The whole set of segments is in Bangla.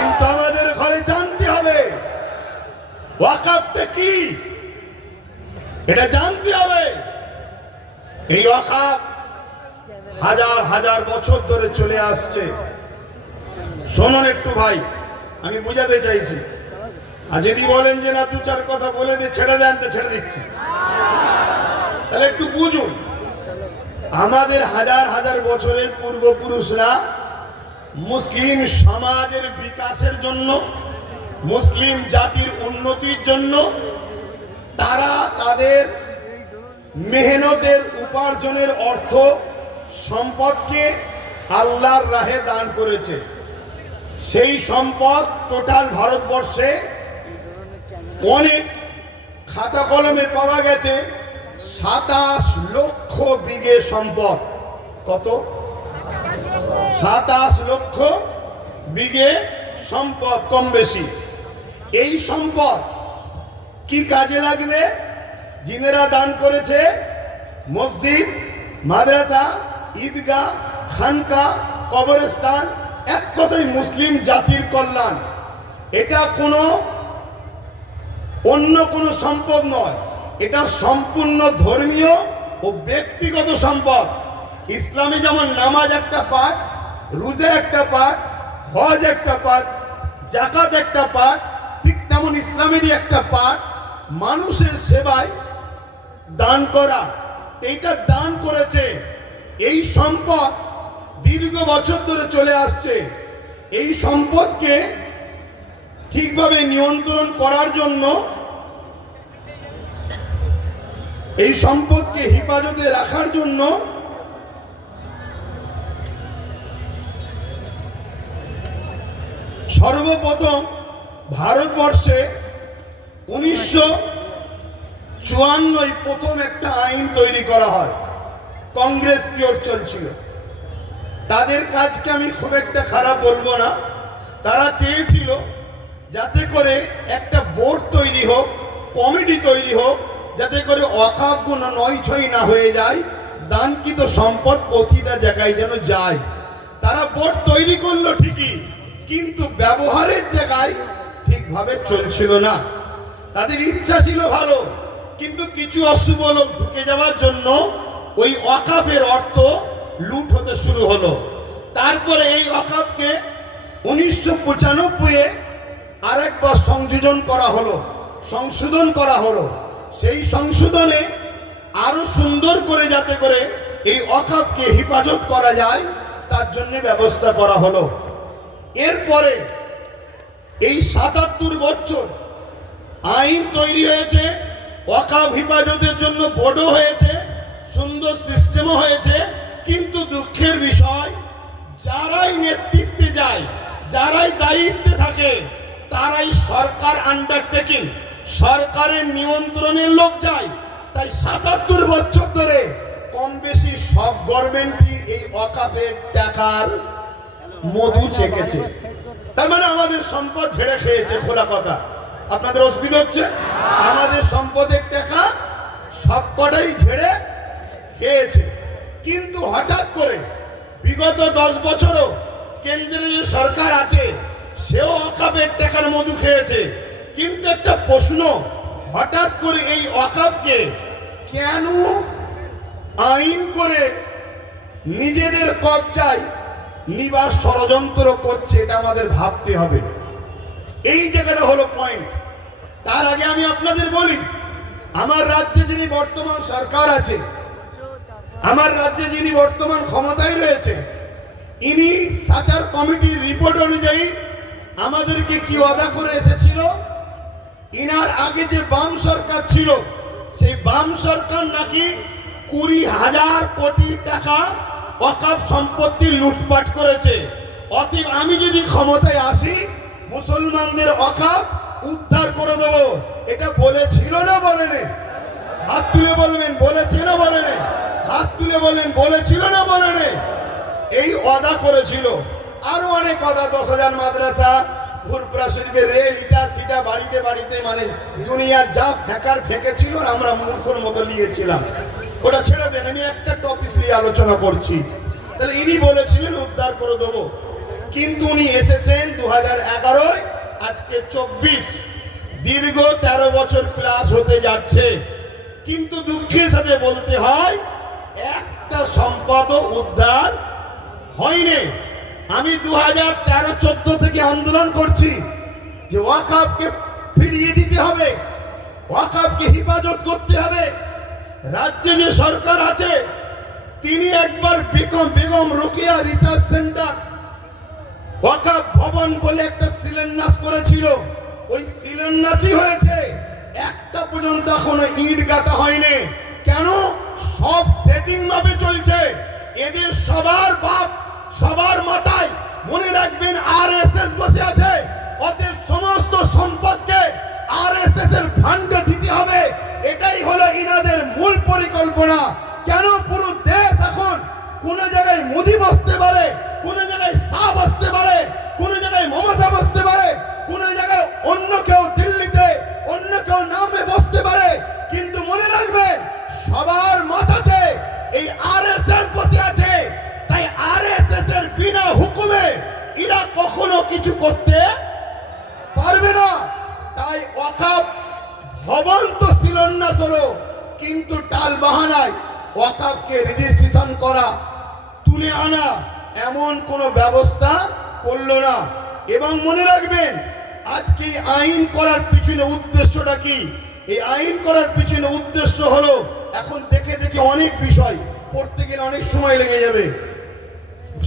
কিন্তু আমাদের ঘরে জানতে হবে ওয়াকফটা কি, এটা জানতে হবে। এই ওয়াকফ হাজার হাজার বছর ধরে চলে আসছে। শুনুন একটু ভাই, আমি বুঝাতে চাইছি। আর যদি বলেন যে না দু চার কথা বলে দিয়ে ছেড়ে দেন, তো ছেড়ে দিচ্ছি, তাহলে একটু বুঝুন। আমাদের হাজার হাজার বছরের পূর্বপুরুষরা মুসলিম সমাজের বিকাশের জন্য, মুসলিম জাতির উন্নতির জন্য তারা তাদের মেহনতের উপার্জনের অর্থ সম্পদকে আল্লাহর রাহে দান করেছে। সেই সম্পদ টোটাল ভারতবর্ষে অনেক খাতা কলমে পাওয়া গেছে 27 লক্ষ বিঘে সম্পদ। কত? 27 লক্ষ বিঘে সম্পদ, কম বেশি। এই সম্পদ কি কাজে লাগবে? জিনেরা দান করেছে মসজিদ, মাদ্রাসা, ঈদগাহ, খানকা, কবরস্থান, এক কথায় মুসলিম জাতির কল্যাণ। এটা কোনো অন্য কোনো সম্পদ নয়, এটা সম্পূর্ণ ধর্মীয় ও ব্যক্তিগত সম্পদ। ইসলামে যেমন নামাজ একটা পার্ট, রোজা একটা পার্ট, হজ একটা পার্ট, যাকাত একটা পার্ট, ঠিক তেমন ইসলামেরই একটা পার্ট মানুষের সেবায় দান করা। এইটা দান করেছে। এই সম্পদ দীর্ঘ বছর ধরে চলে আসছে। এই সম্পদকে ঠিকভাবে নিয়ন্ত্রণ করার জন্য, এই সম্পদকে হেফাজতে রাখার জন্য সর্বপ্রথম ভারতবর্ষে 1954 প্রথম একটা আইন তৈরি করা হয়। কংগ্রেস পিরিয়ড চলছিল। তাদের কাজকে আমি খুব একটা খারাপ বলবো না। তারা চেয়েছিল যাতে করে একটা বোর্ড তৈরি হোক, কমিটি তৈরি হোক, যাতে করে ওয়াকফগুলো নয়-ছয় না হয়ে যায়, দানকৃত সম্পদ প্রতিটা জায়গায় যেন যায়। তারা বোর্ড তৈরি করলো ঠিকই, কিন্তু ব্যবহারের জায়গায় ঠিকভাবে চলছিল না। তাদের ইচ্ছা ছিল ভালো, কিন্তু কিছু অশুভ লোক ঢুকে যাওয়ার জন্য ওই ওয়াকফের অর্থ লুট হতে শুরু হলো। তারপরে এই ওয়াকফকে 1995-এ আরেকবার সংযোজন করা হলো, সংশোধন করা হলো। সেই সংশোধনে আরো সুন্দর করে যাতে করে এই ওয়াকফকে হেফাজত করা যায় তার জন্য ব্যবস্থা করা হলো। এরপরে এই 77 বছর আইন তৈরি হয়েছে, ওয়াকফ হেফাজতের জন্য বোর্ডও হয়েছে, সুন্দর সিস্টেমও হয়েছে। কিন্তু দুঃখের বিষয়, যারাই নেতৃত্বে যায়, যারাই দায়িত্বে থাকে, তারাই সরকার আন্ডারটেকিং, সরকারের নিয়ন্ত্রণের লোক যায়। তাই 77 বছর ধরে কম বেশি সব গভর্নমেন্টই এই ওয়াকফের টাকার মধু চেকেছে। তার মানে আমাদের সম্পদ ঝেড়ে খেয়েছে। খোলা কথা, আপনাদের অসুবিধা হচ্ছে? আমাদের সম্পদের টাকা সবকটাই ঝেড়ে খেয়েছে। কিন্তু হঠাৎ করে বিগত 10 বছরও কেন্দ্রে যে সরকার আছে, সেও ওয়াকফের টাকার মধু খেয়েছে। কিন্তু একটা প্রশ্ন, হঠাৎ করে এই ওয়াকফকে কেন আইন করে নিজেদের কবজায় নিবার ষড়যন্ত্র করছে, এটা আমাদের ভাবতে হবে। এই জায়গাটা হলো পয়েন্ট। তার আগে আমি আপনাদের বলি, আমার রাজ্যে যিনি বর্তমান সরকার আছে, আমার রাজ্যে যিনি বর্তমান ক্ষমতায় রয়েছে, ইনি সাচার কমিটির রিপোর্ট অনুযায়ী আমাদেরকে কি ওয়াদা করে এসেছিল। ইনার আগে যে বাম সরকার ছিল, সেই বাম সরকার নাকি 20,000 কোটি টাকা ওয়াকফ সম্পত্তি লুটপাট করেছে। অতএব আমি যদি ক্ষমতায় আসি, মুসলমানদের ওয়াকফ উদ্ধার করে দেব। এটা বলেছিল না বলেনি? হাত তুলে বলবেন বলেছে না বলেনি? হাত তুলে বলেন বলেছিল না বলেনি? এই ওয়াদা করেছিল। আরো অনেক কথা, 10,000 মাদ্রাসা, ফুরপুরা শরীফের রেল, ইটা সিটা, বাড়িতে বাড়িতে, মানে দুনিয়ার যা ফেঁকার ফেঁকেছিল আমরা মূর্খর মতো নিয়েছিলাম। ওটা ছেড়ে দেন, আমি একটা টপিক নিয়ে আলোচনা করছি। তাহলে ইনি বলেছিলেন উদ্ধার করে দেবো। কিন্তু উনি এসেছেন 2011, আজকে 24, দীর্ঘ 13 বছর প্লাস হতে যাচ্ছে। কিন্তু দুঃখের সাথে বলতে হয় একটা সম্পদও উদ্ধার হয়নি। আমি 2013-14 থেকে আন্দোলন করছি যে ওয়াকফকে ফিরিয়ে দিতে হবে, ওয়াকফকে হেফাজত করতে হবে। রাজ্যে যে সরকার আছে তিনি একবার বেগম রোকেয়া রিসার্চ সেন্টার ওয়াকফ ভবন বলে একটা শিলান্যাস করেছিল, ওই শিলান্যাসই হয়েছে, একটা পর্যন্ত এখনো ইট গাঁথা হয়নি। কেন? সব সেটিং ভাবে চলছে। এদের সবার বাপ সবার মাথায় মনে রাখবেন আরএসএস বসে আছে। অতএব সমস্ত সম্পদকে আরএসএস এর ফান্ডে দিতে হবে, এটাই হলো ইনাদের মূল পরিকল্পনা। কেন? পুরো দেশ এখন কোন জায়গায় মোদি বসতে পারে, কোন জায়গায় শাহ বসতে পারে, কোন জায়গায় মমতা বসতে পারে, কোন জায়গায় অন্য কেউ দিল্লিতে অন্য কেউ নামে বসতে পারে। কিন্তু মনে রাখবেন সবার মাথাতে এই আরএসএস বসে আছে। তাই আরএসএস এর বিনা হুকুমে এরা কখনো কিছু করতে পারবে না। তাই ওয়াকফ ভবন তো শিলান্যাস হলো, কিন্তু টাল বাহানায় ওয়াকফকে রেজিস্ট্রেশন করা, তুলে আনা এমন কোনো ব্যবস্থা করলো না। এবং মনে রাখবেন আজকে আইন করার পিছনে উদ্দেশ্যটা কি? এই আইন করার পিছনে উদ্দেশ্য হলো, এখন দেখে দেখে অনেক বিষয় পড়তে গেলে অনেক সময় লেগে যাবে।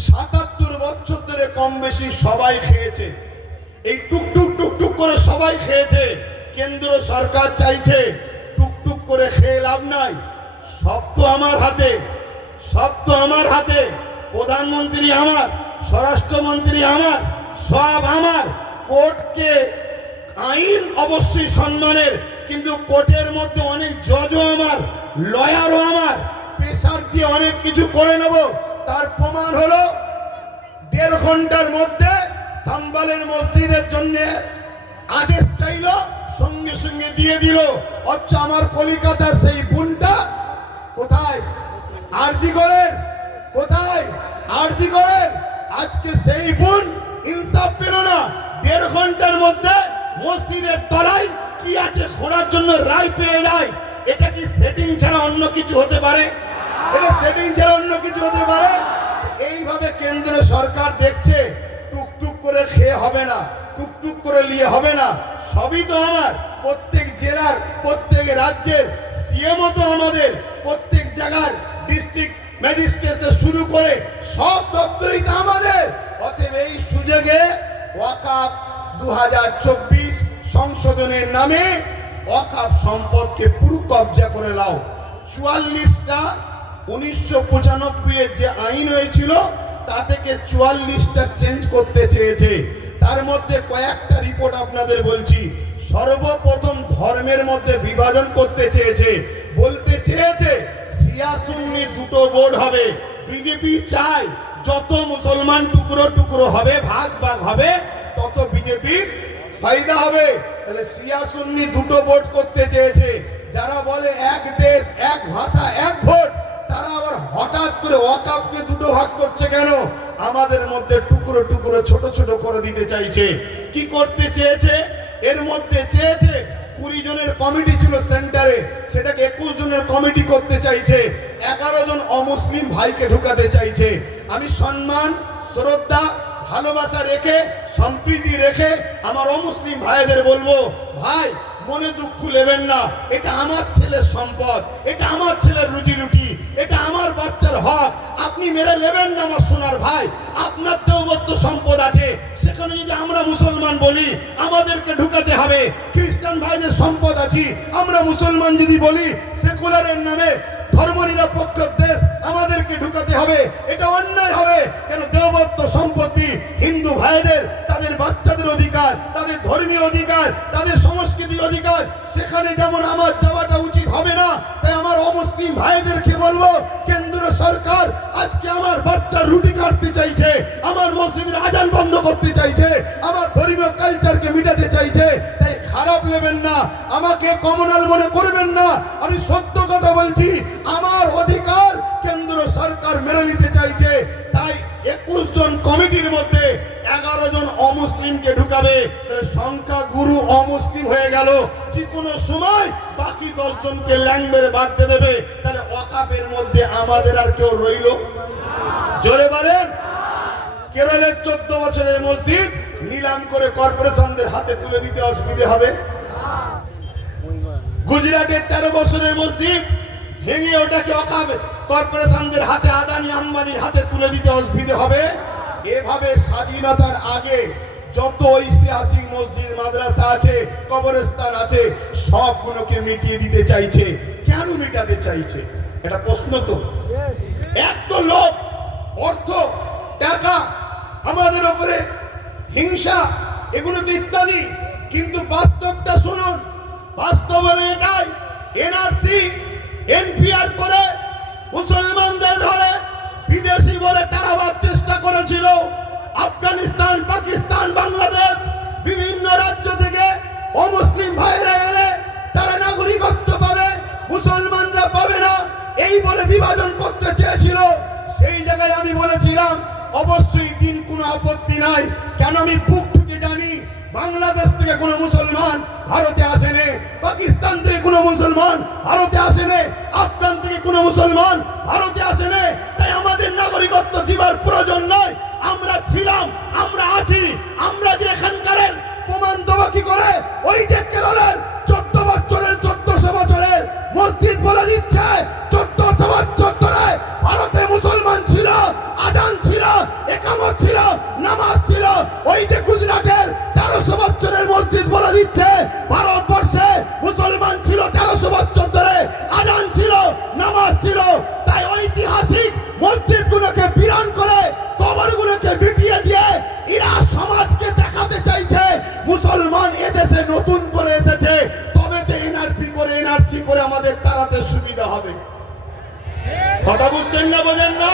77 বছর ধরে কম বেশি সবাই খেয়েছে, এই টুকটুক টুকটুক করে সবাই খেয়েছে। কেন্দ্র সরকার চাইছে টুকটুক করে খেয়ে লাভ নাই, সব তো আমার হাতে, সব তো আমার হাতে। প্রধানমন্ত্রী আমার, স্বরাষ্ট্রমন্ত্রী আমার, সব আমার। কোর্টকে আইন অবশ্যই সম্মানের, কিন্তু কোর্টের মধ্যে অনেক জজও আমার, লয়ারও আমার। প্রেসার দিয়ে অনেক কিছু করে নেব। তার প্রমাণ হলো 1.5 ঘন্টার মধ্যে সাম্বালের মসজিদের জন্য আদেশ চাইল, সঙ্গে সঙ্গে দিয়ে দিল। আচ্ছা, আমার কলিকাতার সেই বোনটা কোথায়? আরজি করেন কোথায়? আরজি করেন। আজকে সেই বোন ইনসাফ পেল না। 1.5 ঘন্টার মধ্যে মসজিদের তলায় কি আছে খোঁড়ার জন্য রায় পেয়ে যায়। এটা কি সেটিং ছাড়া অন্য কিছু হতে পারে? এটা সেটিং ছাড়া অন্য কিছু হতে পারে? এইভাবে কেন্দ্র সরকার দেখছে টুকটুক করে খেয়ে হবে না, টুকটুক করে নিয়ে হবে না। সবই তো আমার, প্রত্যেক জেলার প্রত্যেক রাজ্যের সিএমও তো আমাদের, প্রত্যেক জায়গার ডিস্ট্রিক্ট ম্যাজিস্ট্রেট শুরু করে সব দপ্তরই তো আমাদের। অতএব এই সুযোগে ওয়াকফ 2024 সংশোধনের নামে ওয়াকফ সম্পদকে পুরো কবজা করে নাও। 44টা 1995 এর যে আইন হয়েছিল তা থেকে 44টা চেঞ্জ করতে চেয়েছে। তার মধ্যে কয়েকটা রিপোর্ট আপনাদের বলছি। সর্বপ্রথম ধর্মের মধ্যে বিভাজন করতে চেয়েছে, বলতে চেয়েছে শিয়া সুন্নি দুটো বোর্ড হবে। বিজেপি চায় যত মুসলমান টুকরো টুকরো হবে, ভাগ ভাগ হবে, তত বিজেপির ফায়দা হবে। তাহলে শিয়া সুন্নি দুটো ভোট করতে চেয়েছে। যারা বলে এক দেশ এক ভাষা এক ভোট, তারা আবার হঠাৎ করে ওয়াকফকে দুটো ভাগ করছে কেন? আমাদের মধ্যে টুকরো টুকরো ছোট ছোট করে দিতে চাইছে। কি করতে চেয়েছে? এর মধ্যে চেয়েছে 20 জনের কমিটি ছিল সেন্টারে, সেটাকে 21 জনের কমিটি করতে চাইছে। 11 জন অমুসলিম ভাইকে ঢুকাতে চাইছে। আমি সম্মান, শ্রদ্ধা, ভালোবাসা রেখে, সম্প্রীতি রেখে আমার অমুসলিম ভাইদের বলবো, ভাই মনে দুঃখ নেবেন না। এটা আমার ছেলের সম্পদ, এটা আমার ছেলের রুজি রুটি, এটা আমার বাচ্চার হক। আপনি মেরে নেবেন না আমার সোনার ভাই। আপনার দেবত্ব সম্পদ আছে, সেখানে যদি আমরা মুসলমান বলি আমাদেরকে ঢুকাতে হবে। খ্রিস্টান ভাইদের সম্পদ আছে, আমরা মুসলমান যদি বলি সেকুলারের নামে ধর্মনিরপেক্ষ দেশ আমাদেরকে ঢুকাতে হবে। এটা অন্যায় হবে। কেন? দেবত্ব সম্পত্তি হিন্দু ভাইদের, তাদের বাচ্চাদের অধিকার, তাদের ধর্মীয় অধিকার, তাদের সংস্কৃতি অধিকার, সেখানে যেমন আমার যাওয়াটা উচিত হবে না। তাই আমার অমুসলিম ভাইদেরকে বলবো, কেন্দ্র সরকার আজকে আমার বাচ্চার রুটি কাটতে চাইছে, আমার মসজিদের আজান বন্ধ করতে চাইছে, আমার ধর্মীয় কালচারকে মিটাতে চাইছে। তাই খারাপ নেবেন না, আমাকে কমনাল মনে করবেন না। আমি সত্য কথা বলছি, আমার অধিকার কেন্দ্র সরকার মেনে নিতে চাইছে। তাই 21 জন কমিটির মধ্যে 11 জন অমুসলিমকে ঢুকাবে, তাহলে সংখ্যা গুরু অমুসলিম হয়ে গেল। যে কোনো সময় বাকি 10 জনকে ল্যাং মেরে বাদ দিয়ে দেবে। তাহলে ওয়াকাফের মধ্যে আমাদের আর কেউ রইল? জোরে বলেন। কেরলের 14 বছরের মসজিদ নিলাম করে কর্পোরেশনদের হাতে তুলে দিতে অসুবিধা হবে? গুজরাটের 13 বছরের মসজিদ ভেঙে ওটাকে ওয়াকফ কর্পোরেশনদের হাতে, আদানি আম্বানির হাতে তুলে দিতে অসুবিধা হবে? এভাবে স্বাধীনতার আগে যত ঐতিহাসিক মসজিদ মাদ্রাসা আছে, কবরস্থান আছে, সবগুলোকে মিটিয়ে দিতে চাইছে। কেন মেটাতে চাইছে? এটা প্রশ্ন তো। এক তো লোভ, অর্থ, টাকা, আমাদের উপরে হিংসা, এগুলো তো ইত্যাদি। কিন্তু বাস্তবটা শুনুন, বাস্তব হলো এটাই, এনআরসি এনপিআর করে মুসলমানদের ধরে বিদেশি বলে তাড়াবার চেষ্টা করেছিল। আফগানিস্তান, পাকিস্তান, বাংলাদেশ বিভিন্ন রাজ্য থেকে অমুসলিম ভাইরা এলে তারা নাগরিকত্ব পাবে, মুসলমানরা পাবে না, এই বলে বিভাজন করতে চেয়েছিল। সেই জায়গায় আমি বলেছিলাম অবশ্যই দিন কোনো আপত্তি নাই। কেন আমি বুক ঠুকে জানি বাংলাদেশ থেকে কোনো মুসলমান ভারতে আসেনি, পাকিস্তান থেকে কোনো মুসলমান ভারতে আসেনি, আফগান থেকে কোনো মুসলমান ভারতে আসেনি। তাই আমাদের নাগরিকত্ব দিবার প্রয়োজন নয়। আমরা ছিলাম, আমরা আছি, আমরা যে এখানকার প্রমাণ দেবো কি করে? ওই যে কেরলের 1400 বছরের মসজিদ বলে দিচ্ছে 1400 বছর ধরে ভারতে মুসলমান ছিল, আজান ছিল, একামত ছিল, নামাজ ছিল। ওই যে গুজরাটের 1300 বছরের মসজিদ বলে দিচ্ছে ভারতবর্ষে মুসলমান ছিল 1300 বছর ধরে, আজান ছিল, নামাজ ছিল। তাই ঐতিহাসিক মসজিদগুলোকে বিরান করে, কবরগুলোকে বিটিয়ে দিয়ে এরা সমাজকে দেখাতে চাইছে মুসলমান এদেশে নতুন করে এসেছে, তবে তো এনআরসি করে আমাদের তাড়াতে সুবিধা হবে। কথা বুঝছেন না, বোঝেন না?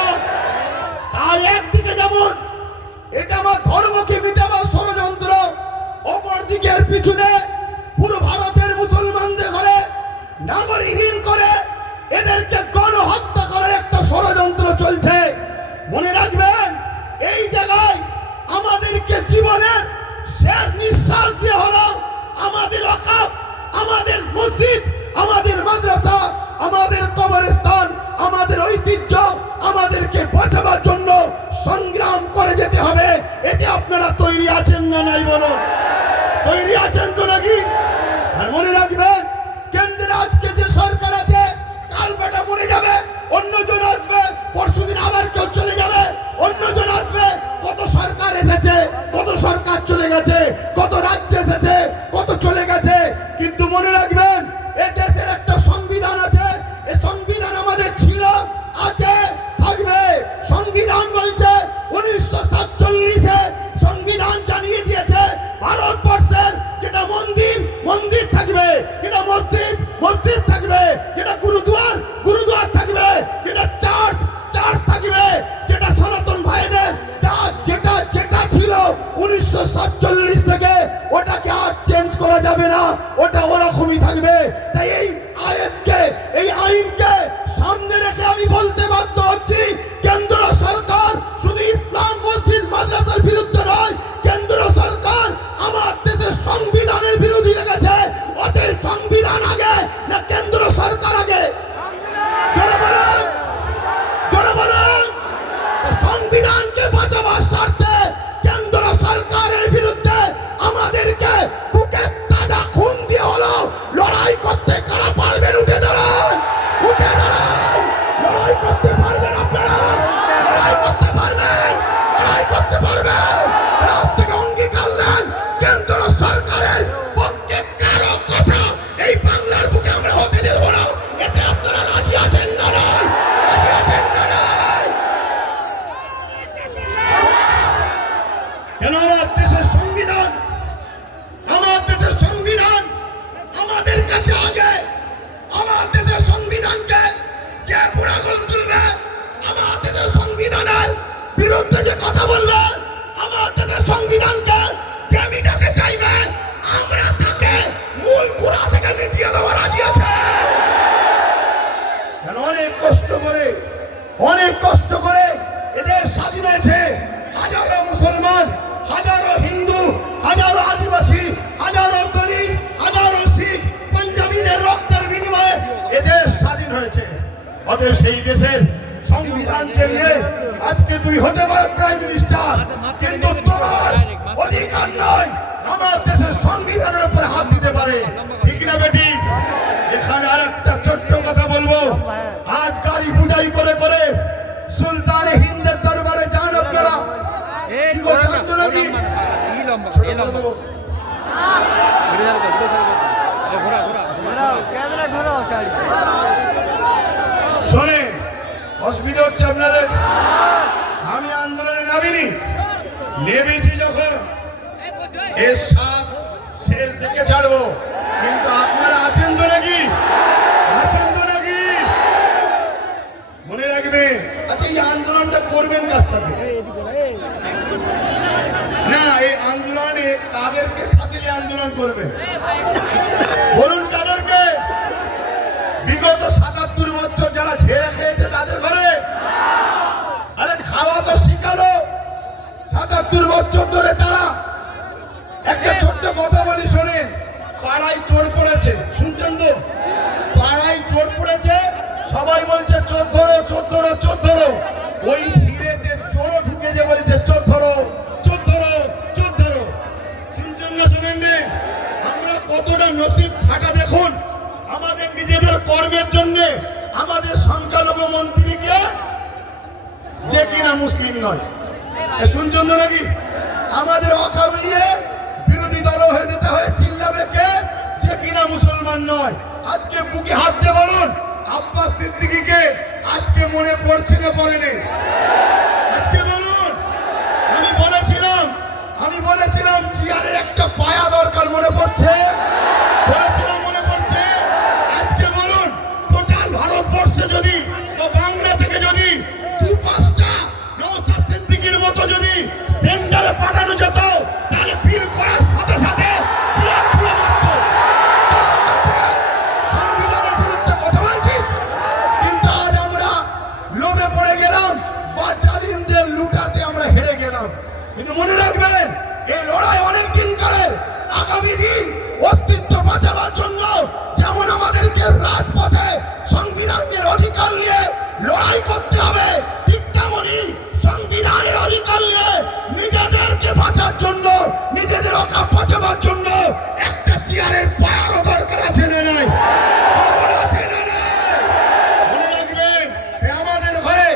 আর একদিকে যেমন এটা আমার ধর্মকে মিটাবার ষড়যন্ত্র, অপরদিকে এর পিছনে পুরো ভারতের মুসলমানদের ঘরে নাগরিকহীন করে এদেরকে গণহত্যা করার একটা ষড়যন্ত্র চলছে। মনে রাখবেন, এই জায়গায় আমাদেরকে জীবনের শেষ নিঃশ্বাস দিয়ে হলো আমাদের ওয়াকফ, আমাদের মসজিদ, আমাদের মাদ্রাসা, আমাদের কবরস্থান, আমাদের ঐতিহ্য আমাদেরকে বাঁচাবার জন্য সংগ্রাম করে যেতে হবে। এতে আপনারা তৈরি আছেন না নাই বলুন? তৈরি আছেন তো নাকি? আর মনে রাখবেন, কেন্দ্রে আজকে যে সরকার আছে কাল বেটা মরে যাবে, অন্যজন আসবে, পরশুদিন আবার কেউ চলে যাবে, অন্যজন আসবে। কত সরকার এসেছে, কত সরকার চলে গেছে, কত রাজ্য এসেছে, কত চলে গেছে। কিন্তু মনে রাখবেন, এ দেশের একটা সংবিধান আছে, এই সংবিধান আমাদের ছিল, আছে, থাকবে। সংবিধান বলছে 1947-এ সংবিধান জানিয়ে দিয়েছে ভারতবর্ষের যেটা মন্দির, মন্দির থাকবে, যেটা মসজিদ, মসজিদ থাকবে, যেটা গুরুদুয়ার, গুরুদুয়ার থাকবে, যেটা চার্চ, চার্চ থাকবে, যেটা সনাতন ভাইদের যা যেটা যেটা ছিল 1947 থেকে ওটাকে আর চেঞ্জ করা যাবে না, ওটা ওরকমই থাকবে। তাই এই আইনকে সামনে রেখে আমি বলতে বাধ্য হচ্ছি, কেন্দ্র সরকার শুধু ইসলাম মসজিদ মাদ্রাসার বিরুদ্ধে নয়, কেন্দ্র সরকার আমার দেশের সংবিধানের বিরোধী লেগেছে। অতএব সংবিধান আগে না কেন্দ্র সরকার আগে? জোরে বলেন, জোরে বলেন। সংবিধানকে বাঁচাবার স্বার্থে কেন্দ্র সরকারের বিরুদ্ধে আমাদেরকে বুকে তাজা খুন দিয়ে হলো লড়াই করতে। কারা পারবেন? উঠে দাঁড়ান, উঠে দাঁড়ান। লড়াই করতে পারবেন আপনারা? লড়াই করতে পারবেন? লড়াই করতে পারবেন? রাজ থেকে অঙ্গীকার নেন, কেন্দ্র সরকারের পক্ষে কারো কথা এই অতএব সেই দেশের সংবিধানকে নিয়ে আজকে তুই হতে পার প্রাইম মিনিস্টার, কিন্তু তোমার অধিকার নয় আমার দেশের সংবিধানের উপরে হাত দিতে পারে, ঠিক না বেটি? এখানে আর একটা ছোট্ট কথা বলবো, আজ গাড়ি বুঝাই করে করে সুলতানে হিন্দের দরবারে যান আপনারা, কি গো জানতো নাকি? ছোট কথা দেবো, শোনে অসুবিধা হচ্ছে আপনাদের। আমি আন্দোলনে নামিনি, নেমেছি যখন এর সাত শেষ দেখে ছাড়বো, কিন্তু আপনারা আছেন তো নাকি? আছেন তো নাকি? মনে রাখবেন। আচ্ছা, এই আন্দোলনটা করবেন কার সাথে? না, এই আন্দোলনে কাদেরকে সাথে নিয়ে আন্দোলন করবেন বলুন? কাদেরকে? বিগত ৭৭ বছর যারা ঝেড়ে খেয়েছে তাদের ঘরে? আরে খাওয়া তো শিখালো ৭৭ বছর ধরে তারা। একটা ছোট্ট কথা বলি শোনেন, পাড়ায় চোর পড়েছে, শুনছেন তো? পাড়ায় চোর পড়েছে, সবাই বলছে চোর ধরো চোর ধরো চোর ধরো, ওই ভিড়েতে চোর ঢুকেছে বলছে চোর ধরো চোর ধরো চোর ধরো। শুনছেন না শোনেন রে? আমরা কতটা নসিব ফাটা দেখুন, আমাদের নিজেদের কর্মের জন্য আমাদের সংখ্যালঘু মন্ত্রীকে, যে কিনা মুসলিম নয়, শুনছেন তো নাকি? আমাদের ওয়াকফ নিয়ে বিরোধী দল হয়ে যেতে হয় চিল্লাবে কে? যে কিনা মুসলমান নয়। আজকে বুকে হাত দিয়ে বলুন, আব্বাস সিদ্দিকীকে আজকে মনে পড়ছে না পড়েনি? আজকে বলুন। আমি বলেছিলাম চেয়ারের একটা পায়া দরকার, মনে পড়ছে? বলেছিলাম মনে পড়ছে? আজকে বলুন, টোটাল ভারতবর্ষে যদি বা বাংলা থেকে যদি ২-৫টা নওশাদ সিদ্দিকীর মতো যদি সেন্টারে পাঠানো যেত, তাহলে বিল করার সাথে সাথে চেয়ার ছুঁড়ে মারত। সংবিধানের বিরুদ্ধে কথা বলছিস, কিন্তু আজ আমরা লোভে পড়ে গেলাম বা জালিমদের লুটাতে আমরা হেরে গেলাম। কিন্তু মনে রাখবেন, এই লড়াই অনেক দিন কালের। আগামী দিন অস্তিত্ব বাঁচাবার জন্য যেমন আমাদেরকে রাজপথে সংবিধানের অধিকার নিয়ে লড়াই করতে হবে, ঠিক তেমনি সংবিধানের অধিকার নিয়ে নিজেদেরকে বাঁচার জন্য, নিজেদের ওয়াকফ বাঁচাবার জন্য একটা চেয়ারের পায়ারও দরকার আছে না নাই? আছে না নাই? মনে রাখবেন, আমাদের ঘরে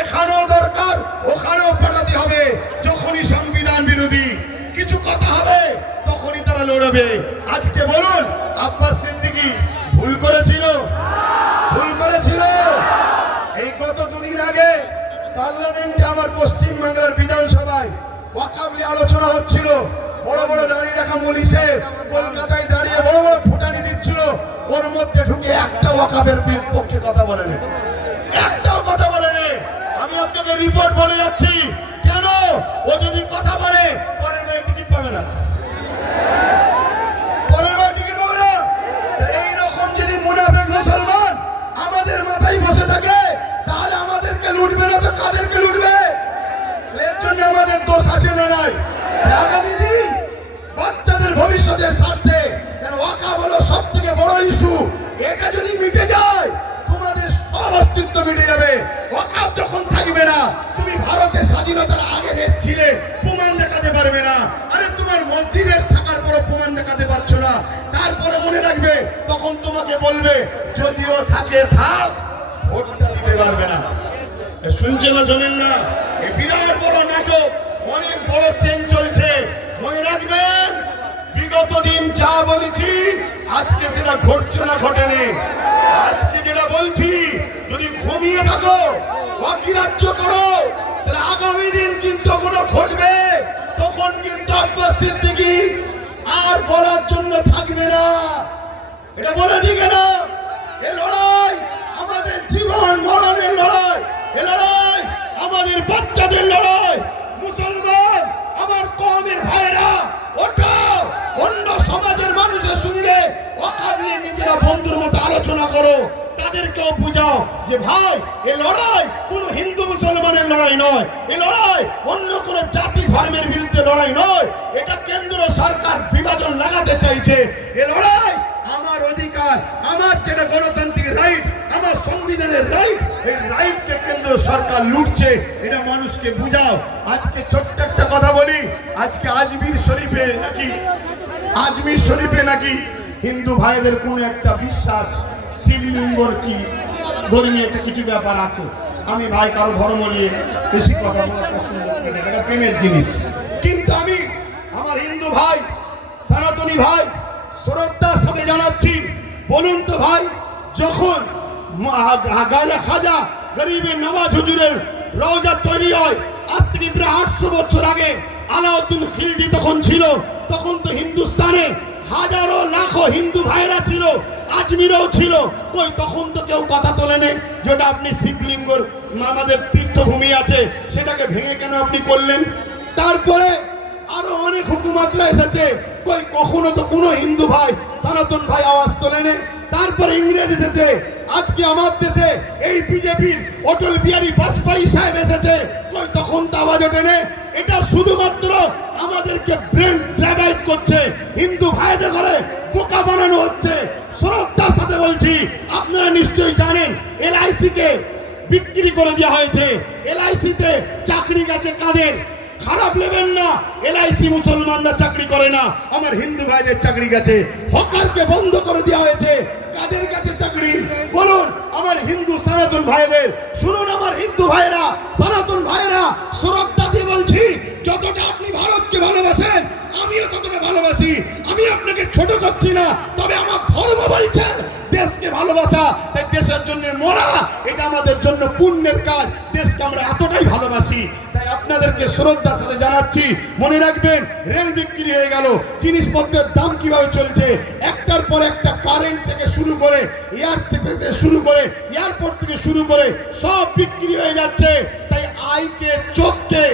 এখানেও দরকার, ওখানেও পাঠাতে হবে। যখনই সংবিধান বিরোধী কিছু কথা হবে তখনই তারা লড়বে। আজকে বলুন, আব্বাস সিদ্দিকী ভুল করেছিল? ভুল করেছিল? এই গত 2 দিন আগে পার্লামেন্টে আমার পশ্চিম বাংলার বিধানসভায় ওয়াকফ নিয়ে আলোচনা হচ্ছিল। বড় বড় দাঁড়িয়ে রাখা মলিশে কলকাতায় দাঁড়িয়ে বড় বড় ফুটানি দিচ্ছিল, ওর মধ্যে ঢুকে একটা ওয়াকফের পক্ষে কথা বলেনি, একটাও কথা বলেনি। আমি আপনাকে রিপোর্ট বলে যাচ্ছি, কেন? ও যদি কথা বলে পরের বারে টিকিট পাবে না, পরের বার টিকিট পাবে না। এইরকম যদি মুনাফিক মুসলমান আমাদের মাথায় বসে থাকে, তাহলে আমাদেরকে লুটবে না তো কাদেরকে লুটবে? এর জন্য আমাদের দোষ আছে না নাই? আগামী দিন বাচ্চাদের ভবিষ্যতের স্বার্থে, কারণ ওয়াকফ হলো সব থেকে বড় ইস্যু, এটা যদি মিটে যায় তোমাদের সব অস্তিত্ব মিটে যাবে। ওয়াকফ যখন থাকবে না, তুমি ভারতে স্বাধীনতার আগে দেশ ছিলে, প্রমাণ দেখাতে পারবে না। আরে তোমার মসজিদে থাকার পরও প্রমাণ দেখাতে পারছো না, তারপরে মনে রাখবে তখন তোমাকে বলবে যদিও থাকে থাক, ভোটটা দিতে পারবে না। শুনছেন না শোনেন না? এই বিরাট বড় নাটক, অনেক বড় চেন চলছে। মনে রাখবেন, বিগত দিন যা বলেছি আজকে সেটা ঘটছে না ঘটেনি। আজকে যেটা বলছি, যদি ঘুমিয়ে থাকো, অকিরাজ্য করো, তাহলে আগামী দিন কিন্তু কোনো ঘটবে, তখন কিন্তু আব্বাস সিদ্দিকী আর বলার জন্য থাকবে না। এটা বলে দিই কেন? এ লড়াই আমাদের জীবন মরণের লড়াই, এ লড়াই আমাদের বাচ্চাদের লড়াই। মুসলমান আমার কওমের ভাইরা, ওঠো, অন্য সমাজের মানুষের সঙ্গে ওয়াকফ নিয়ে নিজেরা বন্ধুর মতো আলোচনা করো, তাদেরকেও বুঝাও যে ভাই, এ লড়াই কোনো হিন্দু মুসলমানের লড়াই নয়, এ লড়াই অন্য কোনো জাতি ধর্মের বিরুদ্ধে লড়াই নয়, এটা কেন্দ্র সরকার বিভাজন লাগাতে চাইছে। এ লড়াই আমার অধিকার, নয়, আমার যেটা গণতান্ত্রিক রাইট, আমার সংবিধানের রাইট, এই রাইটকে কেন্দ্র সরকার লুটছে, এটা মানুষকে বুঝাও। আজকে ছোট্ট একটা কথা বলি, আজকে আজমির শরীফে নাকি হিন্দু ভাইদের কোন একটা বিশ্বাস শিবলিঙ্গর কি ধর্মীয় একটা কিছু ব্যাপার আছে। আমি ভাই কারো ধর্ম নিয়ে বেশি কথা বলা পছন্দ করি না, এটা প্রেমের জিনিস। কিন্তু আমি আমার হিন্দু ভাই, সনাতনী ভাই শ্রদ্ধার সাথে জানাচ্ছি, বলুন তো ভাই, যখন গাজা খাজা গরিবের নওয়াজ হুজুরের রওজা তৈরি হয়, আজ থেকে প্রায় 800 বছর আগে আলাউদ্দিন খিলজি তখন ছিল, তখন তো হিন্দুস্তানে হাজারো লাখো হিন্দু ভাইরা ছিল, আজমিরেও ছিল, কই তখন তো কেউ কথা তোলেনি যেটা আপনি শিবলিঙ্গর আমাদের তীর্থভূমি আছে সেটাকে ভেঙে কেন আপনি করলেন? তারপরে আরো অনেক হুকুমতরা এসেছে, কই কখনো তো কোনো হিন্দু ভাই সনাতন ভাই আওয়াজ তোলেনি। তারপরে ইংরেজ এসেছে, আজকে আমার দেশে এই বিজেপির অটল বিহারী বাজপেয়ী সাহেব এসেছে, কই তখন তো আওয়াজ ওঠেনি। এটা শুধুমাত্র আমাদেরকে ব্রেন ড্রাইভাইট করছে, হিন্দু ভাইদের ঘরে বোকা বানানো হচ্ছে। শ্রদ্ধার সাথে বলছি, আপনারা নিশ্চয়ই জানেন LIC কে বিক্রি করে দেওয়া হয়েছে। LIC তে চাকরি গেছে কাদের? খারাপ নেবেন না, LIC মুসলমানরা চাকরি করে না, আমার হিন্দু ভাইদের চাকরি গেছে। হকারকে বন্ধ করে দেওয়া হয়েছে, কাদের কাছে চাকরি বলুন? আমার হিন্দু সনাতন ভাইদের। শুনুন আমার হিন্দু ভাইরা, সনাতন ভাইরা, শ্রদ্ধা দিয়ে বলছি, যতটা আপনি ভারতকে ভালোবাসেন আমিও ততটা ভালোবাসি। আমি আপনাকে ছোট করছি না, তবে আমার ধর্ম বলছে দেশকে ভালোবাসা, তাই দেশের জন্য মরা এটা আমাদের জন্য পুণ্যের কাজ। দেশকে আমরা এতটাই ভালোবাসি, তাই আপনাদেরকে শ্রদ্ধার সাথে জানাচ্ছি, মনে রাখবেন রেল বিক্রি হয়ে গেল, জিনিসপত্রের দাম কিভাবে চলছে, একটার পর একটা, কারেন্ট থেকে শুরু করে এয়ারপোর্ট থেকে শুরু করে সব বিক্রি হয়ে যাচ্ছে। তাই আইকে চোখকে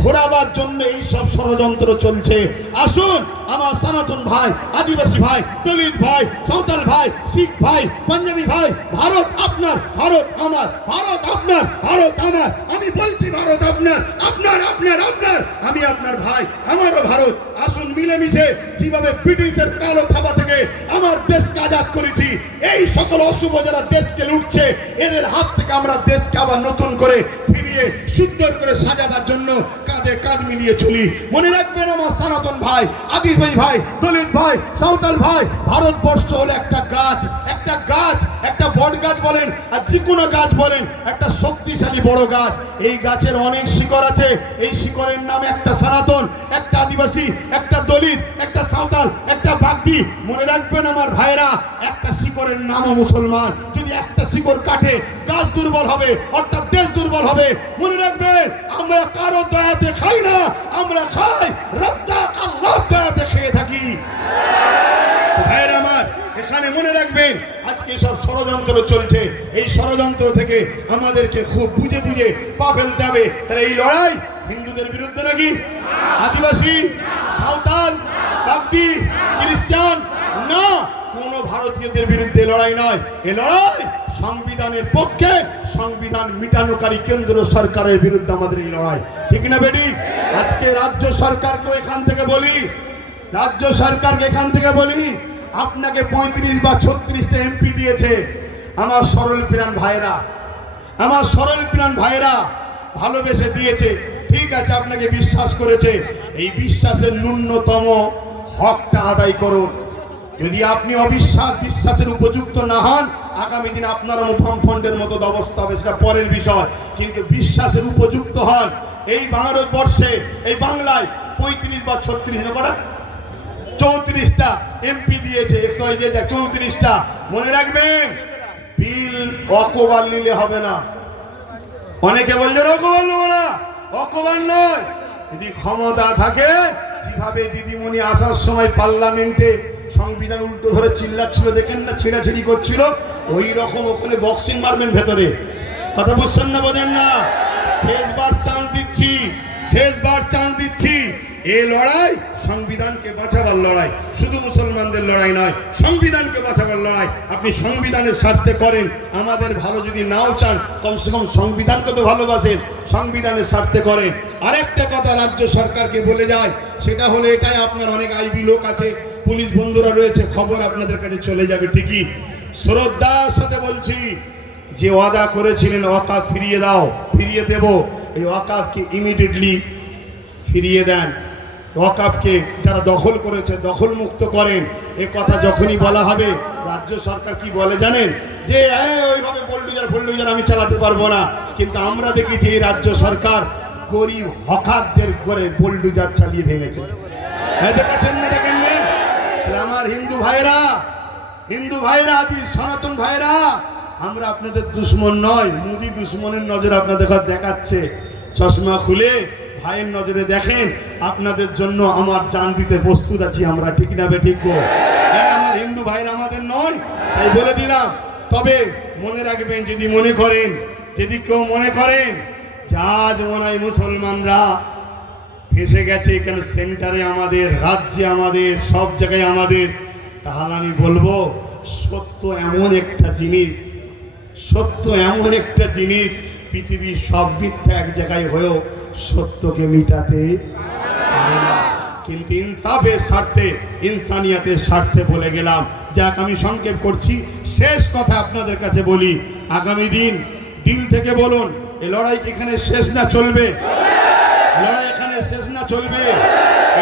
ঘোরাবার জন্য এই সব ষড়যন্ত্র চলছে। আসুন আমার সনাতন ভাই, আদিবাসী ভাই, দলিত ভাই, সাঁওতাল ভাই, শিখ ভাই, পাঞ্জাবি ভাই, ভারত আপনার, ভারত আমার, ভারত আপনার, ভারত আমার। আমি বলছি ভারত আপনার, আপনার আপনার আপনার, আমি আপনার ভাই, আমারও ভারত। আসুন মিলেমিশে যেভাবে ব্রিটিশের কালো থাবা থেকে আমার দেশকে আজাদ করেছি, এই সকল অশুভ যারা দেশকে লুটছে এদের হাত থেকে আমরা দেশকে আবার নতুন করে ফিরিয়ে সুন্দর করে সাজাবার জন্য কাঁধে কাঁধ মিলিয়ে চলি। মনে রাখবেন আমার সনাতন ভাই, আদিবাসী ভাই, দলিত ভাই, সাঁওতাল ভাই, ভারতবর্ষ হলো একটা গাছ, একটা বট গাছ বলেন আর যে কোনো গাছ বলেন, একটা শক্তিশালী বড় গাছ। এই গাছের অনেক শিকড় আছে, এই শিকড়ের নাম একটা সনাতন, একটা আদিবাসী, একটা দলিত, একটা সাঁওতাল, একটা বাগদি। মনে রাখবেন আমার ভাইরা, একটা শিকড়ের নামও মুসলমান। যদি একটা শিকড় কাটে গাছ দুর্বল হবে, অর্থাৎ দেশ দুর্বল হবে। মনে রাখবেন আমরা কারো দয়াতে খাই না, আমরা খাই রাজ্জাক আল্লাহর দয়াতে খেয়ে থাকি। ভাইরা আমার, এখানে মনে রাখবেন আজকে সব ষড়যন্ত্র চলছে, এই ষড়যন্ত্র থেকে আমাদেরকে খুব বুঝে বুঝে পা ফেলতে হবে। তাহলে এই লড়াই হিন্দুদের বিরুদ্ধে নাকি? আদিবাসী, সাঁওতাল, বাগদি, খ্রিস্টান না, কোন ভারতীয়দের বিরুদ্ধে লড়াই নয়। এ লড়াই সংবিধানের পক্ষে, সংবিধান মিটানোকারী কেন্দ্র সরকারের বিরুদ্ধে আমাদের এই লড়াই, ঠিক না বেটি? আজকে রাজ্য সরকারকে এখান থেকে বলি, আপনাকে 35 বা 36টা MP দিয়েছে আমার সরল প্রাণ ভাইরা, ভালোবেসে দিয়েছে, ঠিক আছে, আপনাকে বিশ্বাস করেছে। এই বিশ্বাসের ন্যূনতম হকটা আদায় করুন। যদি আপনি বিশ্বাসের উপযুক্ত না হন, আগামী দিন আপনার ফন্ডের মতো অবস্থা হবে, সেটা পরের বিষয়। কিন্তু বিশ্বাসের উপযুক্ত হন। এই ভারতবর্ষে, এই বাংলায় 35 বা 34টা MP দিয়েছে, 34টা। মনে রাখবেন, বিল অকবার নিলে হবে না। অনেকে বলছে অকবার নেবো না, অকবার নয়। যদি ক্ষমতা থাকে, যেভাবে দিদিমণি আসার সময় পার্লামেন্টে সংবিধান উল্টো ধরে চিল্লাচ্ছিল, দেখেন না, ছেড়াছেড়ি করছিল, ওই রকম ওখানে বক্সিং মারবেন ভেতরে। কথা বুঝছেন না, বোঝেন না? শেষবার চান্স দিচ্ছি। এই লড়াই সংবিধানকে বাঁচাবার লড়াই, শুধু মুসলমানদের লড়াই নয়, সংবিধানকে বাঁচাবার লড়াই। আপনি সংবিধানের স্বার্থে করেন, আমাদের ভালো যদি নাও চান, কমসে কম সংবিধানকে তো ভালোবাসেন, সংবিধানের স্বার্থে করেন। আরেকটা কথা রাজ্য সরকারকে বলে যায়, সেটা হলো এটাই, আপনার অনেক আইবি লোক আছে, পুলিশ বন্ধুরা রয়েছে, খবর আপনাদের কাছে চলে যাবে ঠিকই। শ্রদ্ধার সাথে বলছি, যে ওয়াদা করেছিলেন ওয়াকাফ ফিরিয়ে দাও, ফিরিয়ে দেব, এই ওয়াকাফকে ইমিডিয়েটলি ফিরিয়ে দেন। ওয়াকাফকে যারা দখল করেছে দখল মুক্ত করেন। এ কথা যখনই বলা হবে, রাজ্য সরকার কি বলে জানেন? যে ওইভাবে বুলডোজার আমি চালাতে পারবো না। কিন্তু আমরা দেখি যে এই রাজ্য সরকার গরিব হকারদের করে বুলডোজার চালিয়ে ভেঙেছে। হ্যাঁ, দেখাচ্ছেন না? দেখেন না? আমার হিন্দু ভাইরা আদি সনাতন ভাইরা, আমরা আপনাদের দুশ্মন নয়। মোদি দুশ্মনের নজর আপনাদের দেখাচ্ছে। চশমা খুলে ভাইয়ের নজরে দেখেন, আপনাদের জন্য আমার জান দিতে প্রস্তুত আছি আমরা, ঠিক না বেঠিক? হ্যাঁ, আমার হিন্দু ভাইরা আমাদের নয়, তাই বলে দিলাম। তবে মনে রাখবেন, যদি কেউ মনে করেন যে আজ মনে হয় মুসলমানরা ফেসে গেছে, এখানে সেন্টারে আমাদের, রাজ্যে আমাদের, সব জায়গায় আমাদের, তাহলে আমি বলবো সত্য এমন একটা জিনিস, পৃথিবীর সব মিথ্যা এক জায়গায় হয়েও সত্যকে মিটাতে পারে না। কিন্তু ইনসাফের স্বার্থে, ইনসানিয়াতের স্বার্থে বলে গেলাম। যাক, আমি সংক্ষেপ করছি, শেষ কথা আপনাদের কাছে বলি, আগামী দিন দিল থেকে বলুন, এই লড়াই কি এখানে শেষ না চলবে?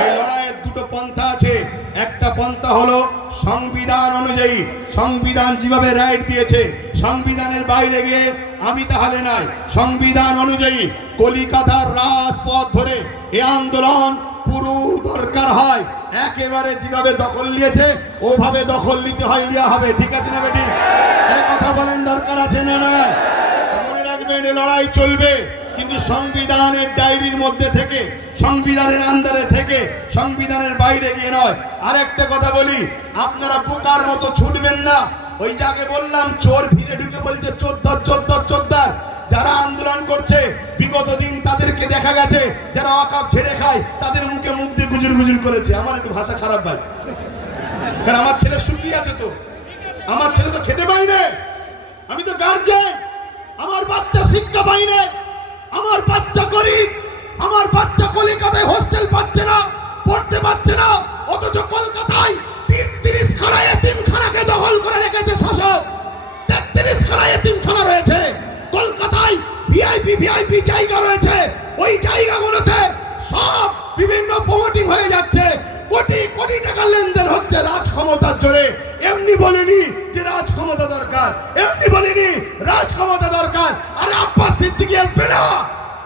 এই লড়াইয়ের দুটো পন্থা আছে। একটা পন্থা হলো সংবিধান অনুযায়ী, সংবিধান যেভাবে রাইট দিয়েছে, সংবিধানের বাইরে গিয়ে আমি তাহলে নাই। সংবিধান অনুযায়ী কলিকাতার রাজপথ ধরে এই আন্দোলন পুরো দরকার হয়, একেবারে যেভাবে দখল নিয়েছে ওভাবে দখল নিতে হয়, লিয়া হবে। ঠিক আছে না বেটি? এই কথা বলেন, দরকার আছে না? না, মনে রাখবেন, এই লড়াই চলবে, কিন্তু সংবিধানের ডায়েরির মধ্যে থেকে, সংবিধানের আন্ডারে থেকে, সংবিধানের বাইরে গিয়ে নয়। আর একটা কথা বলি, আপনারা বোকার মতো ছুটবেন না। ওই জায়গায় বললাম, চোর ভিড়ে ঢুকে বলছে চোদ্দার। যারা আন্দোলন করছে বিগত দিন তাদেরকে দেখা গেছে, যারা ওয়াকাফ ছেড়ে খায় তাদের মুখে মুখ দিয়ে গুজুর করেছে। আমার একটু ভাষা খারাপ ভাই, কারণ আমার ছেলে শুকিয়ে আছে, তো আমার ছেলে তো খেতে পাই না, আমি তো গার্জেন, আমার বাচ্চা শিক্ষা পাই না, আমার বাচ্চা গরিব, আমার বাচ্চা কলকাতায় হোস্টেল পাচ্ছে না, পড়তে পারছে না, অথচ কলকাতায় 33 খানা এতিমখানাকে দখল করে রেখেছে শাসক। 33 খানা এতিমখানা রয়েছে কলকাতায়, ভিআইপি জায়গা রয়েছে, ওই জায়গাগুলোতে সব বিভিন্ন প্রমোটিং হয়ে যাচ্ছে, কোটি টাকা লেনদেন হচ্ছে রাজ ক্ষমতার জোরে। এমনি বলিনি যে রাজ ক্ষমতা দরকার, আরে আব্বাস সিদ্দিকী আসবে না,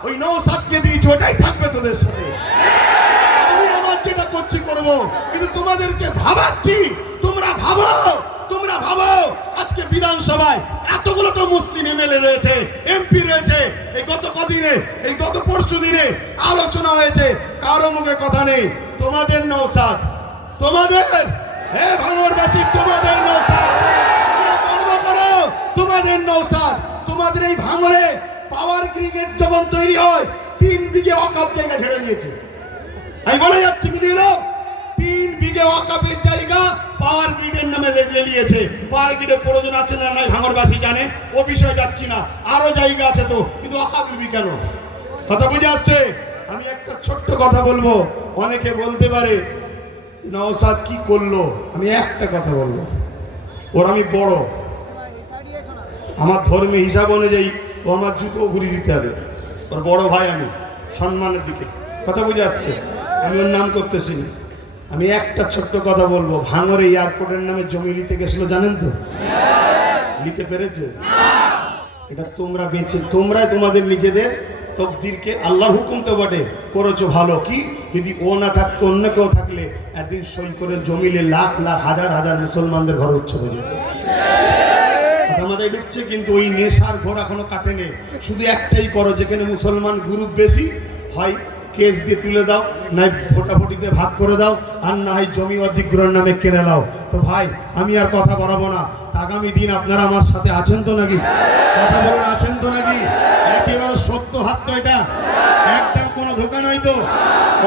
ওই নওশাদকে দিয়েছে, ওটাই থাকবে তোদের সাথে। আমি আমার যেটা করছি করব, কিন্তু তোমাদেরকে ভাবাচ্ছি, তোমরা ভাবো আজকে বিধানসভায় এতগুলো তো মুসলিম এমএলএ রয়েছে, এমপি রয়েছে, এই গত পরশু দিনে আলোচনা হয়েছে, কারো মুখে কথা নেই। তোমাদের নওশাদ, তোমাদের ভাঙড়বাসী, তোমাদের নওশাদ, তোমরা গর্ব করো, তোমাদের নওশাদ। তোমাদের এই ভাঙড়ে পাওয়ার ক্রিকেট যখন তৈরি হয় 3 বিঘে ওয়াকাফ জায়গা ছেড়ে দিয়েছে। আমি বলে যাচ্ছি, মিলিয়ে 3 বিঘে ওয়াকাফের জায়গা পাওয়ার গ্রিডের নামে লেগে নিয়েছে। পাওয়ার গ্রিডের প্রয়োজন আছে না নাই ভাঙড়বাসী জানে, ও বিষয়ে যাচ্ছি না। আরো জায়গা আছে তো, কিন্তু ওয়াকাফ নিবি কেন? কথা বুঝে আসছে? আমি একটা ছোট্ট কথা বলবো, অনেকে বলতে পারে নওশাদ কি করলো, আমি একটা কথা বলবো, ওর আমি বড়, আমার ধর্মে হিসাব অনুযায়ী ও আমার জুতো ঘুরিয়ে দিতে হবে, ওর বড় ভাই আমি, সম্মানের দিকে। কথা বুঝে আসছে? আমি ওর নাম করতেছি না। আমি একটা ছোট্ট কথা বলবো, ভাঙড়ে এয়ারপোর্টের নামে জমি নিতে গেছিল, জানেন তো? নিতে পেরেছে? এটা তোমরাই তোমাদের নিজেদের তকদিরকে, আল্লাহর হুকুম তো বটে, করেছো ভালো। কি যদি ও না থাকতো, অন্য কেউ থাকলে একদিন সই করে জমিলে লাখ হাজার মুসলমানদের ঘরে উচ্ছেদ হয়ে যেত। আমাদের ঢুকছে, কিন্তু ওই নেশার ঘোর এখনো কাটেনি। শুধু একটাই করো, যেখানে মুসলমান গ্রুপ বেশি হয় কেস দিয়ে তুলে দাও, না ভোটাভুটিতে ভাগ করে দাও, আর না হয় জমি অধিগ্রহণ নামে কেড়ে দাও। তো ভাই, আমি আর কথা বাড়াবো না। আগামী দিন আপনারা আমার সাথে আছেন তো নাকি? কথা বলুন, আছেন তো নাকি? একেবারে সত্য হাত তো, এটা একদম কোনো ধোকা নয় তো।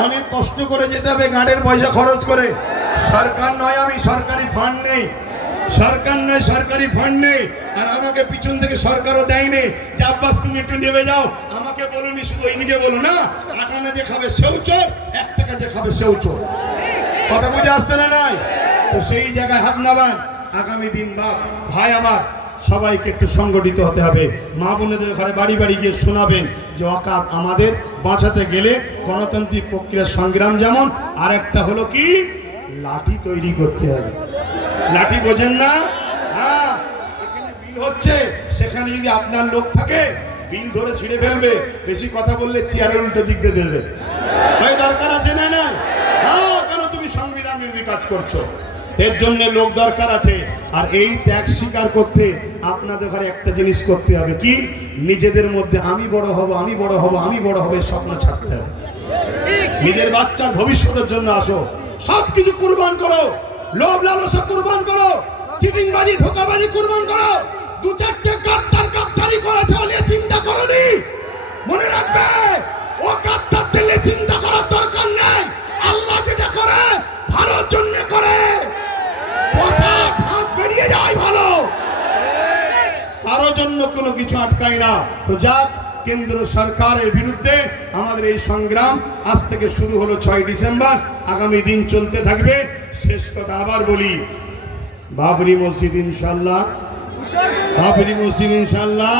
অনেক কষ্ট করে যেতে হবে, গাড়ির পয়সা খরচ করে। সরকার নয়, আমি সরকারি ফান্ড নেই, সরকারি ফান্ড নেই। আর আমাকে পিছন থেকে সরকারও দেয়নি যে আব্বাস তুমি একটু নেমে যাও। আমাকে বলুনি, শুধু ওইদিকে বলো না, 8 আনা যে খাবে সেও চোর, 1 টাকা যে খাবে সেও চোর। কথা বুঝে আসছে না নাই? তো সেই জায়গায় হাত নামান। আগামী দিন ভাই আমার সবাইকে একটু সংগঠিত হতে হবে। মা বোনেদের ঘরে বাড়ি বাড়ি গিয়ে শোনাবেন যে ওয়াকফ আমাদের বাঁচাতে গেলে গণতান্ত্রিক প্রক্রিয়ার সংগ্রাম যেমন, আর একটা হলো কি, লাঠি তৈরি করতে হবে। লাঠি বোঝেন না? হ্যাঁ, এখানে বিল হচ্ছে, সেখানে যদি আপনার লোক থাকে বিল ধরে ছিঁড়ে ফেলবে। বেশি কথা বললে চেয়ারের উল্টো দিক দিয়ে দেবে। ভাই দরকার আছে না? না, হ্যাঁ, কেন তুমি সংবিধান বিরোধী কাজ করছো? এর জন্য লোক দরকার আছে। আর এই ত্যাগ স্বীকার করতে আপনাদের ঘরে একটা জিনিস করতে হবে কি, নিজেদের মধ্যে আমি বড় হব, আমি বড় হব, আমি বড় হবে স্বপ্ন ছাড়তে হবে। নিজের বাচ্চার ভবিষ্যতের জন্য আসো, সবকিছু কুরবান করো, লোভ লালসা কুরবান করো, চিটিংবাজি ধোঁকাবাজি কুরবান করো। দু চারটে গাদ্দারি করেছে বলে চিন্তা করনি। মনে রাখবে, ও গাদ্দারদের চিন্তা করার দরকার নেই। আল্লাহ যেটা করে ভালোর জন্য করে। পচা হাত বেরিয়ে যায় ভালো, কারো জন্য কোনো কিছু আটকায় না। তো যাক, কেন্দ্র সরকারের বিরুদ্ধে আমাদের এই সংগ্রাম আজ থেকে শুরু হলো 6 ডিসেম্বর, আগামী দিন চলতে থাকবে। শেষ কথা আবার বলি, বাবরি মসজিদ ইনশাআল্লাহ, বাবরি মসজিদ ইনশাআল্লাহ,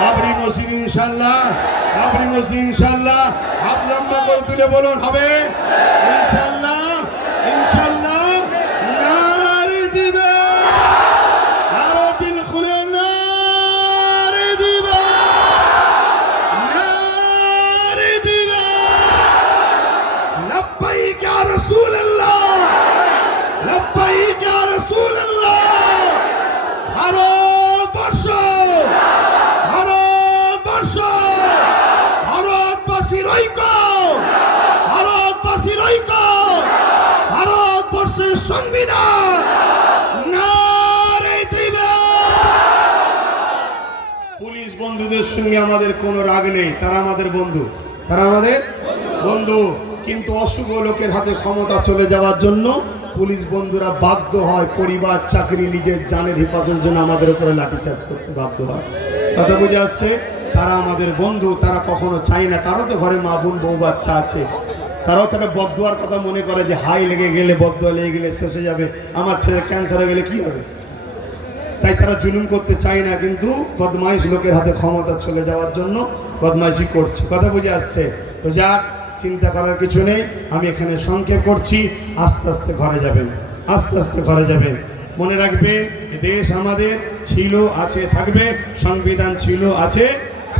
বাবরি মসজিদ ইনশাআল্লাহ, বাবরি মসজিদ ইনশাআল্লাহ। হাত লম্বা করে তুলে বলুন, হবে ইনশাআল্লাহ, ইনশাআল্লাহ। নারে দিবে, আরো দিল খুলে নারে দিবে, নারে দিবে। লব্বাইক ইয়া রাসূলুল্লাহ, লব্বাইক ইয়া রাসূলুল্লাহ। ভারতবর্ষ, ভারতবর্ষ, ভারতবাসীর ঐক্য, ভারতবাসীর ঐক্য, ভারতবর্ষের সংবিধান। নারে দিবে। পুলিশ বন্ধুদের সঙ্গে আমাদের কোনো রাগ নেই, তারা আমাদের বন্ধু, তারা আমাদের বন্ধু। কিন্তু অশুভ লোকের হাতে ক্ষমতা চলে যাওয়ার জন্য পুলিশ বন্ধুরা বাধ্য হয় পরিবার, চাকরি, নিজের জানের হেফাজতের জন্য আমাদের উপরে লাঠিচার্জ করতে বাধ্য হয়। কথা বুঝে আসছে? তারা আমাদের বন্ধু, তারা কখনো চায় না, তারাও তো ঘরে মা বোন বউ বাচ্চা আছে, তারাও তো একটা বদদুয়ার কথা মনে করে যে হাই লেগে গেলে, বদদুয়া লেগে গেলে শেষ হয়ে যাবে, আমার ছেলের ক্যান্সার হয়ে গেলে কি হবে। তাই তারা জুলুম করতে চায় না, কিন্তু বদমাইশ লোকের হাতে ক্ষমতা চলে যাওয়ার জন্য বদমাইশি করছে। কথা বুঝে আসছে? তো যাক, চিন্তা করার কিছু নেই। আমি এখানে সংক্ষেপ করছি, আস্তে আস্তে ঘরে যাবেন, আস্তে আস্তে ঘরে যাবেন। মনে রাখবেন, দেশ আমাদের ছিল, আছে, থাকবে। সংবিধান ছিল, আছে,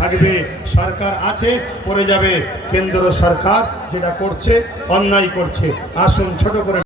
থাকবে। সরকার আছে, পড়ে যাবে। কেন্দ্র সরকার যেটা করছে অন্যায় করছে। আসুন ছোট করে